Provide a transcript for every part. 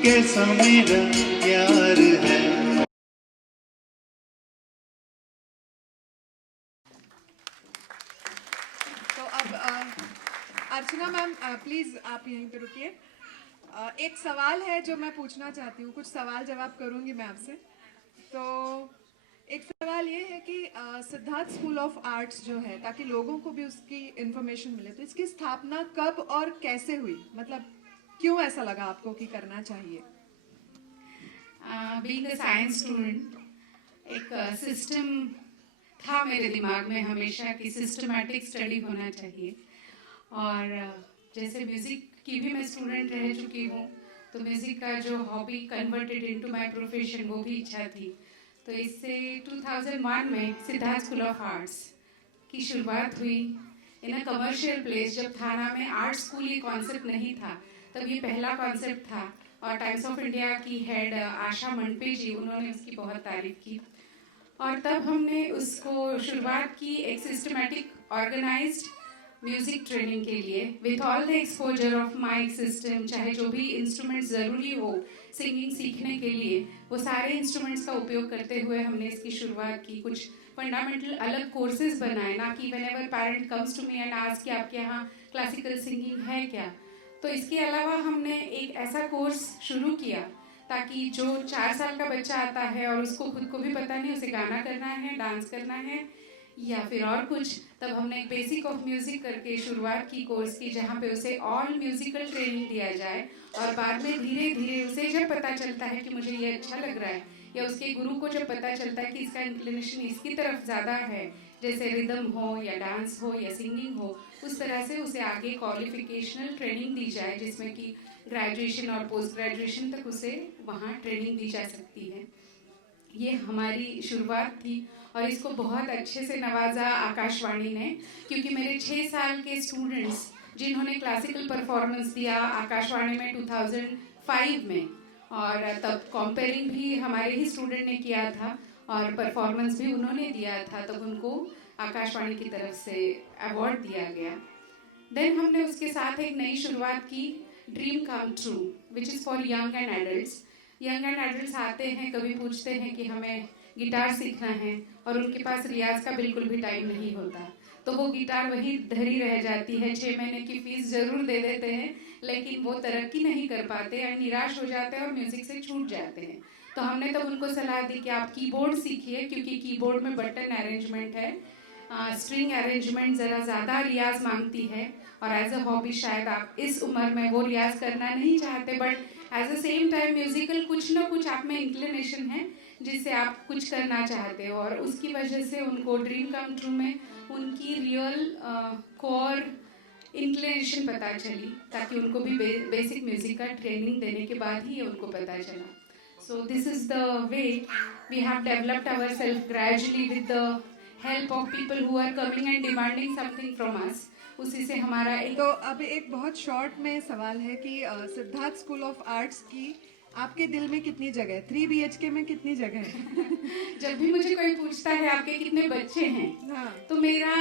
कैसा मेरा प्यार है। तो अब अर्चना मैम प्लीज़ आप यहीं पे रुकिए। एक सवाल है जो मैं पूछना चाहती हूँ, कुछ सवाल जवाब करूँगी मैं आपसे। तो एक सवाल ये है कि सिद्धार्थ स्कूल ऑफ आर्ट्स जो है, ताकि लोगों को भी उसकी इन्फॉर्मेशन मिले, तो इसकी स्थापना कब और कैसे हुई? मतलब क्यों ऐसा लगा आपको कि करना चाहिए? बीइंग अ साइंस स्टूडेंट, एक सिस्टम था मेरे दिमाग में हमेशा कि सिस्टमैटिक स्टडी होना चाहिए। और जैसे म्यूज़िक की भी मैं स्टूडेंट रह चुकी हूँ, तो म्यूज़िक का जो hobby converted into my profession, वो भी इच्छा थी। तो इससे 2001 में सिद्धार्थ स्कूल ऑफ आर्ट्स की शुरुआत हुई इन अ कमर्शियल प्लेस। जब थाना में आर्ट स्कूल ये कॉन्सेप्ट नहीं था, तब ये पहला कॉन्सेप्ट था। और टाइम्स ऑफ इंडिया की हेड आशा मंडपे जी, उन्होंने उसकी बहुत तारीफ की। और तब हमने उसको शुरुआत की एक सिस्टमैटिक ऑर्गेनाइज्ड म्यूजिक ट्रेनिंग के लिए, with all the exposure of mic system. चाहे जो भी इंस्ट्रूमेंट ज़रूरी हो सिंगिंग सीखने के लिए, वो सारे इंस्ट्रूमेंट्स का उपयोग करते हुए हमने इसकी शुरुआत की। कुछ फंडामेंटल अलग कोर्सेज बनाए, ना कि whenever parent comes to me and ask कि आपके यहाँ क्लासिकल सिंगिंग है क्या। तो इसके अलावा हमने एक ऐसा कोर्स शुरू किया ताकि जो 4 साल का बच्चा आता है और उसको खुद को भी पता नहीं उसे गाना करना है, डांस करना है या फिर और कुछ, तब हमने एक बेसिक ऑफ म्यूज़िक करके शुरुआत की कोर्स की, जहाँ पे उसे ऑल म्यूज़िकल ट्रेनिंग दिया जाए। और बाद में धीरे धीरे उसे जब पता चलता है कि मुझे ये अच्छा लग रहा है, या उसके गुरु को जब पता चलता है कि इसका इंक्लिनेशन इसकी तरफ ज़्यादा है, जैसे रिदम हो या डांस हो या सिंगिंग हो, उस तरह से उसे आगे क्वालिफिकेशनल ट्रेनिंग दी जाए, जिसमें कि ग्रेजुएशन और पोस्ट ग्रेजुएशन तक उसे वहाँ ट्रेनिंग दी जा सकती है। ये हमारी शुरुआत थी और इसको बहुत अच्छे से नवाजा आकाशवाणी ने, क्योंकि मेरे 6 साल के स्टूडेंट्स जिन्होंने क्लासिकल परफॉर्मेंस दिया आकाशवाणी में 2005 में, और तब कॉम्पेयरिंग भी हमारे ही स्टूडेंट ने किया था और परफॉर्मेंस भी उन्होंने दिया था, तब उनको आकाशवाणी की तरफ से अवार्ड दिया गया। देन हमने उसके साथ एक नई शुरुआत की, dream come true, which is for young and adults. Young and adults आते हैं, कभी पूछते हैं कि हमें गिटार सीखना है, और उनके पास रियाज का बिल्कुल भी टाइम नहीं होता, तो वो गिटार वही धरी रह जाती है। 6 महीने की फीस ज़रूर दे देते हैं, लेकिन वो तरक्की नहीं कर पाते और निराश हो जाते हैं और म्यूज़िक से छूट जाते हैं। तो हमने तब उनको सलाह दी कि आप कीबोर्ड सीखिए, क्योंकि कीबोर्ड में बटन अरेंजमेंट है, स्ट्रिंग अरेंजमेंट ज़रा ज़्यादा रियाज मांगती है, और एज अ हॉबी शायद आप इस उम्र में वो रियाज करना नहीं चाहते, but as a same time musical कुछ ना कुछ आप में इंक्लिनेशन है जिससे आप कुछ करना चाहते हो। और उसकी वजह से उनको ड्रीम कम ट्रू में उनकी रियल कोर इंक्लिनेशन पता चली, ताकि उनको भी बेसिक म्यूजिक का ट्रेनिंग देने के बाद ही उनको पता चला। So this is the way we have developed our self gradually with the help of people who are coming and demanding something from us. उसी से हमारा एक, तो अभी एक बहुत शॉर्ट में सवाल है कि सिद्धार्थ स्कूल ऑफ आर्ट्स की आपके दिल में कितनी जगह है? 3 BHK में कितनी जगह है? जब भी मुझे कोई पूछता है आपके कितने बच्चे हैं, हाँ। तो मेरा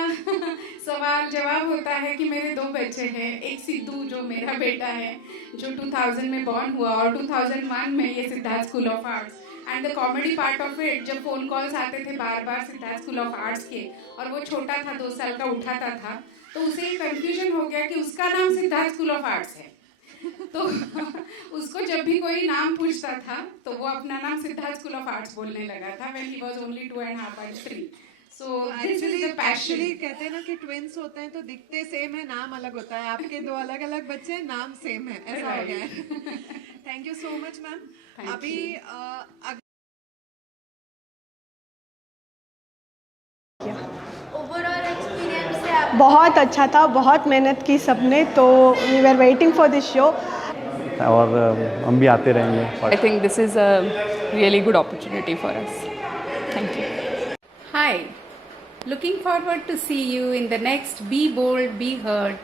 सवाल जवाब होता है कि मेरे 2 बच्चे हैं। एक सिद्धू जो मेरा बेटा है, जो 2000 में बॉर्न हुआ, और 2001 में ये Siddharth school of arts and the comedy part of it, जब फोन कॉल्स आते थे बार बार सिद्धार्थ स्कूल ऑफ आर्ट्स के, और वो छोटा था 2 साल का, उठाता था, तो उसे कंफ्यूजन हो गया कि उसका नाम सिद्धार्थ स्कूल ऑफ आर्ट्स है। तो उसको जब भी कोई नाम पूछता था तो वो अपना नाम सिद्धार्थ स्कूल ऑफ आर्ट्स बोलने लगा था when he was only 2.5 or 3. So this is the passion. Actually कहते हैं ना कि ट्विंस होते हैं तो दिखते सेम है, नाम अलग होता है। आपके 2 अलग अलग बच्चे हैं, नाम सेम है, ऐसा हो गया है। Thank you so much ma'am. अभी ओवरऑल एक्सपीरियंस से आप बहुत अच्छा था, बहुत मेहनत की सबने, तो we were waiting for this show. और हम भी आते रहेंगे। I think this is a really good opportunity for us. Thank you. Hi, looking forward to see you in the next Be Bold, Be Heard.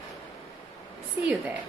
See you there.